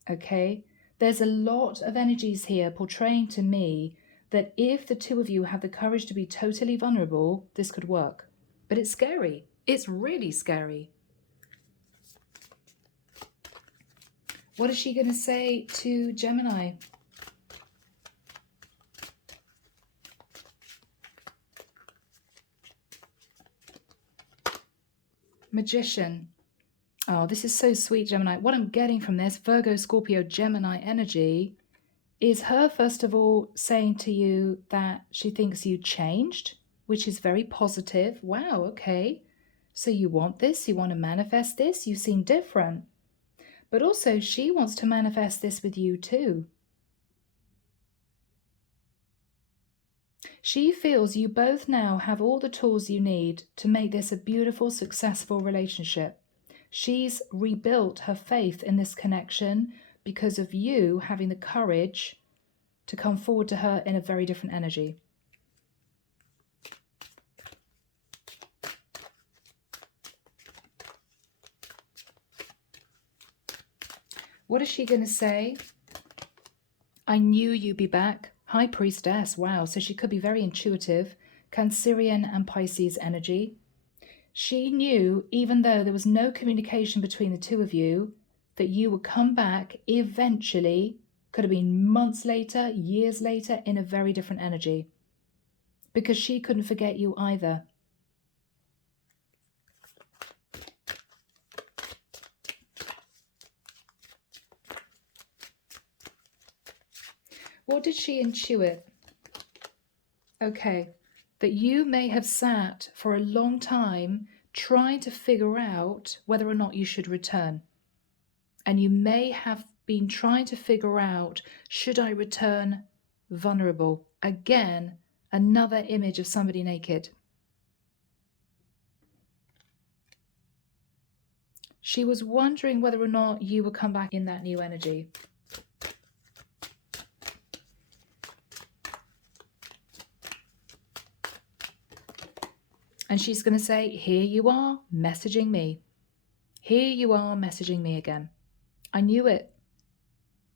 Okay? There's a lot of energies here portraying to me that if the two of you have the courage to be totally vulnerable, this could work. But it's scary. It's really scary. What is she going to say to Gemini? Magician. Oh, this is so sweet, Gemini. What I'm getting from this Virgo, Scorpio, Gemini energy is her, first of all, saying to you that she thinks you changed, which is very positive. Wow, okay. So you want this, you want to manifest this, you seem different. But also she wants to manifest this with you too. She feels you both now have all the tools you need to make this a beautiful, successful relationship. She's rebuilt her faith in this connection because of you having the courage to come forward to her in a very different energy. What is she going to say? I knew you'd be back. High Priestess. Wow. So she could be very intuitive. Cancerian and Pisces energy. She knew, even though there was no communication between the two of you, that you would come back eventually. Could have been months later, years later, in a very different energy. Because she couldn't forget you either. What did she intuit? Okay, that you may have sat for a long time trying to figure out whether or not you should return. And you may have been trying to figure out, should I return vulnerable? Again, another image of somebody naked. She was wondering whether or not you would come back in that new energy. And she's going to say, here you are messaging me. Here you are messaging me again. I knew it.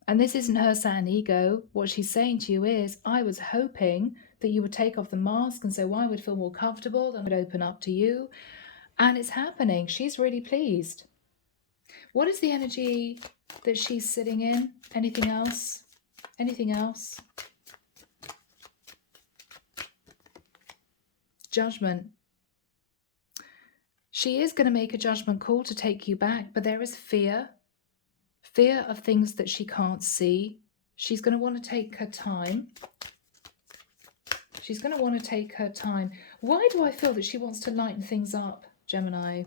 And this isn't her saying ego. What she's saying to you is, I was hoping that you would take off the mask and so I would feel more comfortable and would open up to you. And it's happening. She's really pleased. What is the energy that she's sitting in? Anything else? Anything else? Judgment. She is going to make a judgment call to take you back, but there is fear. Fear of things that she can't see. She's going to want to take her time. She's going to want to take her time. Why do I feel that she wants to lighten things up, Gemini?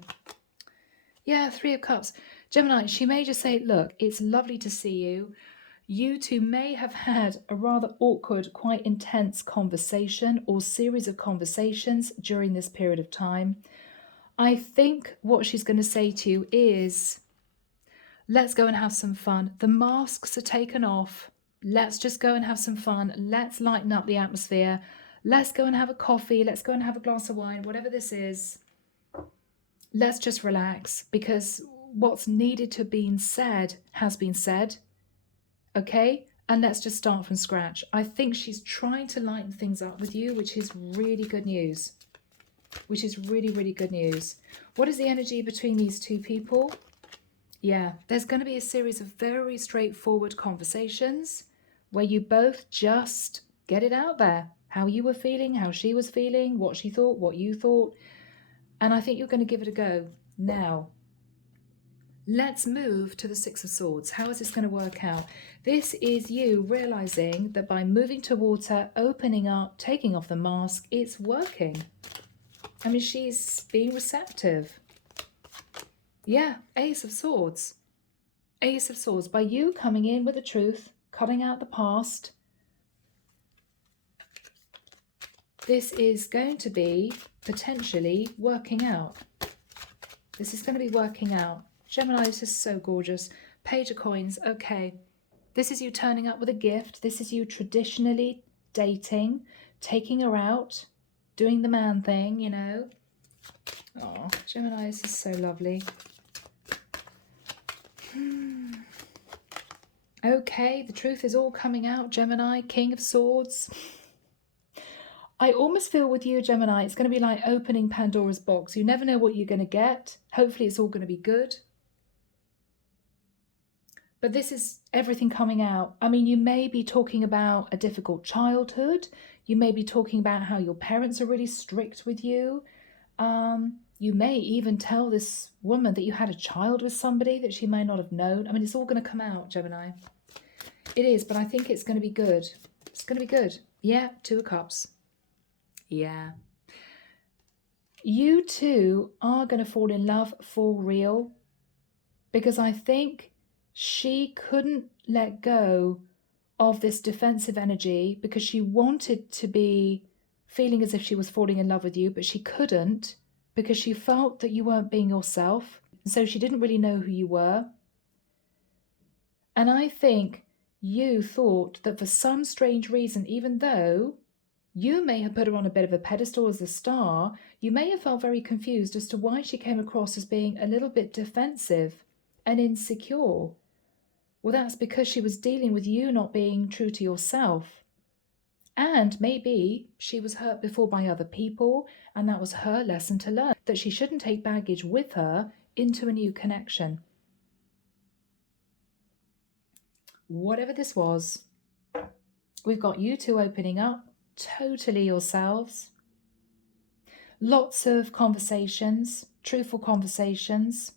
Yeah, Three of Cups. Gemini, she may just say, look, it's lovely to see you. You two may have had a rather awkward, quite intense conversation or series of conversations during this period of time. I think what she's going to say to you is, let's go and have some fun. The masks are taken off. Let's just go and have some fun. Let's lighten up the atmosphere. Let's go and have a coffee. Let's go and have a glass of wine, whatever this is. Let's just relax, because what's needed to be said has been said. Okay? And let's just start from scratch. I think she's trying to lighten things up with you, which is really good news. Which is really, really good news. What is the energy between these two people? Yeah, there's going to be a series of very straightforward conversations where you both just get it out there. How you were feeling, how she was feeling, what she thought, what you thought. And I think you're going to give it a go. Now, let's move to the Six of Swords. How is this going to work out? This is you realizing that by moving towards her, opening up, taking off the mask, it's working. I mean, she's being receptive. Yeah, Ace of Swords. Ace of Swords. By you coming in with the truth, cutting out the past, this is going to be potentially working out. This is going to be working out. Gemini, this is so gorgeous. Page of Coins. Okay. This is you turning up with a gift. This is you traditionally dating, taking her out, doing the man thing, you know. Oh, Gemini, this is so lovely. Okay, the truth is all coming out, Gemini. King of Swords. I almost feel with you, Gemini, it's going to be like opening Pandora's box. You never know what you're going to get. Hopefully it's all going to be good. But this is everything coming out. I mean, you may be talking about a difficult childhood. You may be talking about how your parents are really strict with you. You may even tell this woman that you had a child with somebody that she may not have known. I mean, it's all going to come out, Gemini. It is, but I think it's going to be good. It's going to be good. Yeah, Two of Cups. Yeah. You two are going to fall in love for real, because I think she couldn't let go of this defensive energy because she wanted to be feeling as if she was falling in love with you, but she couldn't because she felt that you weren't being yourself. So she didn't really know who you were. And I think you thought that for some strange reason, even though you may have put her on a bit of a pedestal as a star, you may have felt very confused as to why she came across as being a little bit defensive and insecure. Well, that's because she was dealing with you not being true to yourself. And maybe she was hurt before by other people, and that was her lesson to learn, that she shouldn't take baggage with her into a new connection. Whatever this was, we've got you two opening up, totally yourselves. Lots of conversations, truthful conversations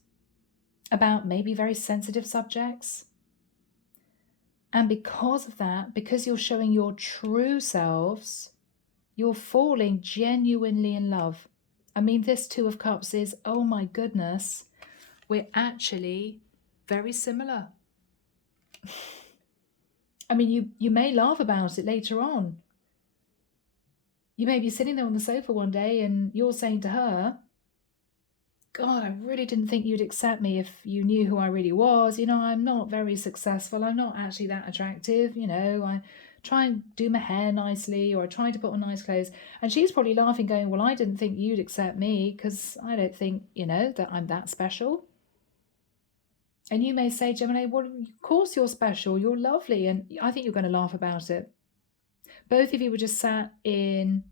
about maybe very sensitive subjects. And because of that, because you're showing your true selves, you're falling genuinely in love. I mean, this Two of Cups is, oh my goodness, we're actually very similar. I mean, you may laugh about it later on. You may be sitting there on the sofa one day and you're saying to her, God, I really didn't think you'd accept me if you knew who I really was. You know, I'm not very successful. I'm not actually that attractive. You know, I try and do my hair nicely, or I try to put on nice clothes. And she's probably laughing, going, well, I didn't think you'd accept me because I don't think, you know, that I'm that special. And you may say, Gemini, well, of course you're special. You're lovely. And I think you're going to laugh about it. Both of you were just sat in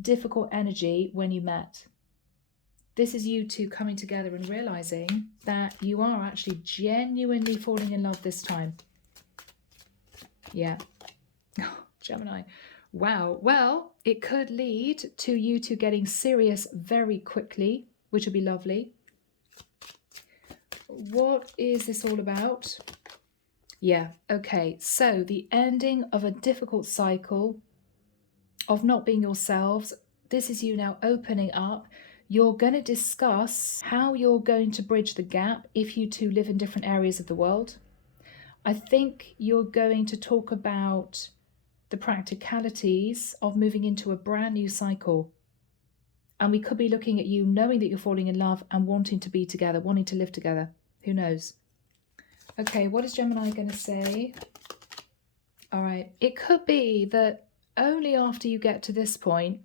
difficult energy when you met. This is you two coming together and realizing that you are actually genuinely falling in love this time. Yeah. Gemini. Wow. Well, it could lead to you two getting serious very quickly, which would be lovely. What is this all about? Yeah. Okay. So the ending of a difficult cycle of not being yourselves. This is you now opening up. You're going to discuss how you're going to bridge the gap if you two live in different areas of the world. I think you're going to talk about the practicalities of moving into a brand new cycle. And we could be looking at you knowing that you're falling in love and wanting to be together, wanting to live together. Who knows? Okay, what is Gemini going to say? All right, it could be that only after you get to this point,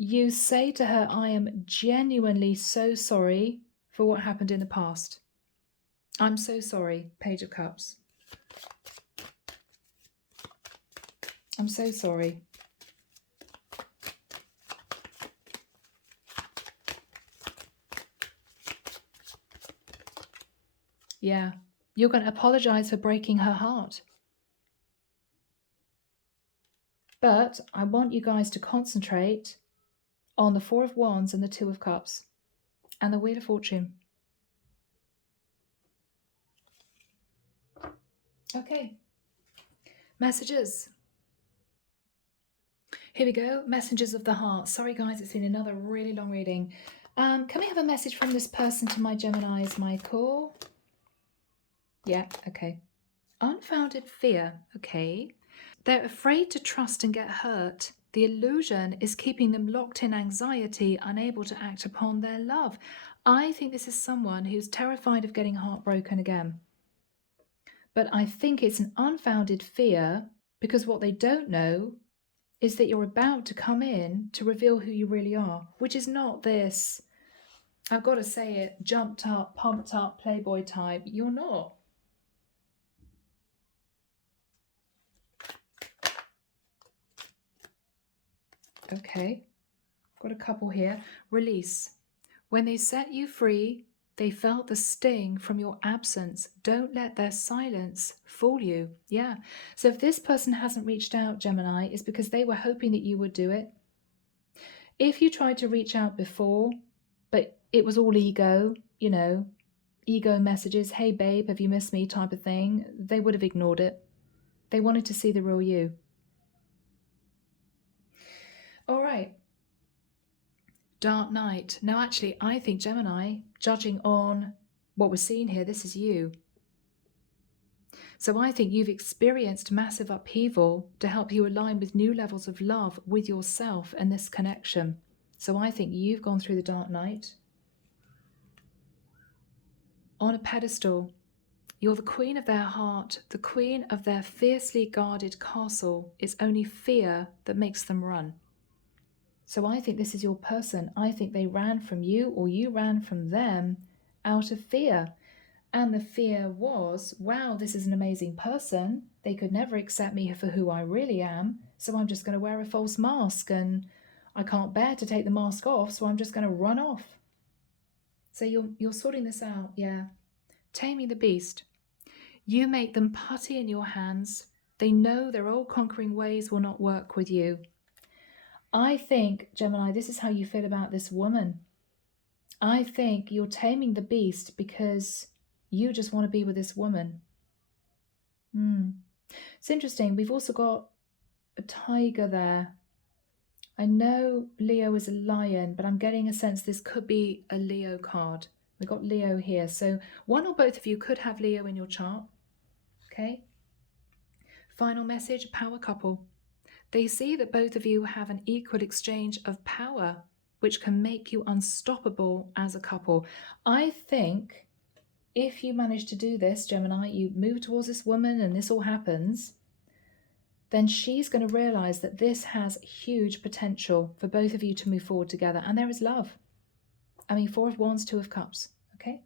you say to her, I am genuinely so sorry for what happened in the past. I'm so sorry, Page of Cups. I'm so sorry. Yeah, you're going to apologize for breaking her heart. But I want you guys to concentrate on the Four of Wands and the Two of Cups and the Wheel of Fortune. Okay. Messages. Here we go. Messengers of the heart. Sorry, guys, it's been another really long reading. Can we have a message from this person to my Geminis, Michael? Yeah, okay. Unfounded fear. Okay. They're afraid to trust and get hurt. The illusion is keeping them locked in anxiety, unable to act upon their love. I think this is someone who's terrified of getting heartbroken again. But I think it's an unfounded fear because what they don't know is that you're about to come in to reveal who you really are, which is not this, I've got to say it, jumped up, pumped up, playboy type. You're not. Okay, got a couple here. Release. When they set you free, they felt the sting from your absence. Don't let their silence fool you. Yeah. So if this person hasn't reached out, Gemini, it's because they were hoping that you would do it. If you tried to reach out before, but it was all ego, you know, ego messages, hey babe, have you missed me type of thing, they would have ignored it. They wanted to see the real you. All right. Dark Night. Now, actually, I think Gemini, judging on what we're seeing here, this is you. So I think you've experienced massive upheaval to help you align with new levels of love with yourself and this connection. So I think you've gone through the Dark Night on a pedestal. You're the queen of their heart, the queen of their fiercely guarded castle. It's only fear that makes them run. So I think this is your person. I think they ran from you or you ran from them out of fear. And the fear was, wow, this is an amazing person. They could never accept me for who I really am. So I'm just going to wear a false mask and I can't bear to take the mask off. So I'm just going to run off. So you're sorting this out. Yeah. Taming the beast. You make them putty in your hands. They know their old conquering ways will not work with you. I think, Gemini, this is how you feel about this woman. I think you're taming the beast because you just want to be with this woman. It's interesting. We've also got a tiger there. I know Leo is a lion, but I'm getting a sense this could be a Leo card. We've got Leo here. So one or both of you could have Leo in your chart. Okay. Final message, power couple. They see that both of you have an equal exchange of power, which can make you unstoppable as a couple. I think if you manage to do this, Gemini, you move towards this woman and this all happens, then she's going to realize that this has huge potential for both of you to move forward together. And there is love. I mean, 4 of Wands, 2 of Cups. Okay.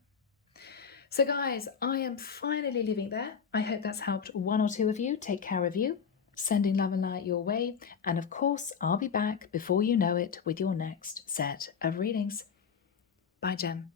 So guys, I am finally leaving there. I hope that's helped 1 or 2 of you. Take care of you. Sending love and light your way. And of course, I'll be back before you know it with your next set of readings. Bye, Gem.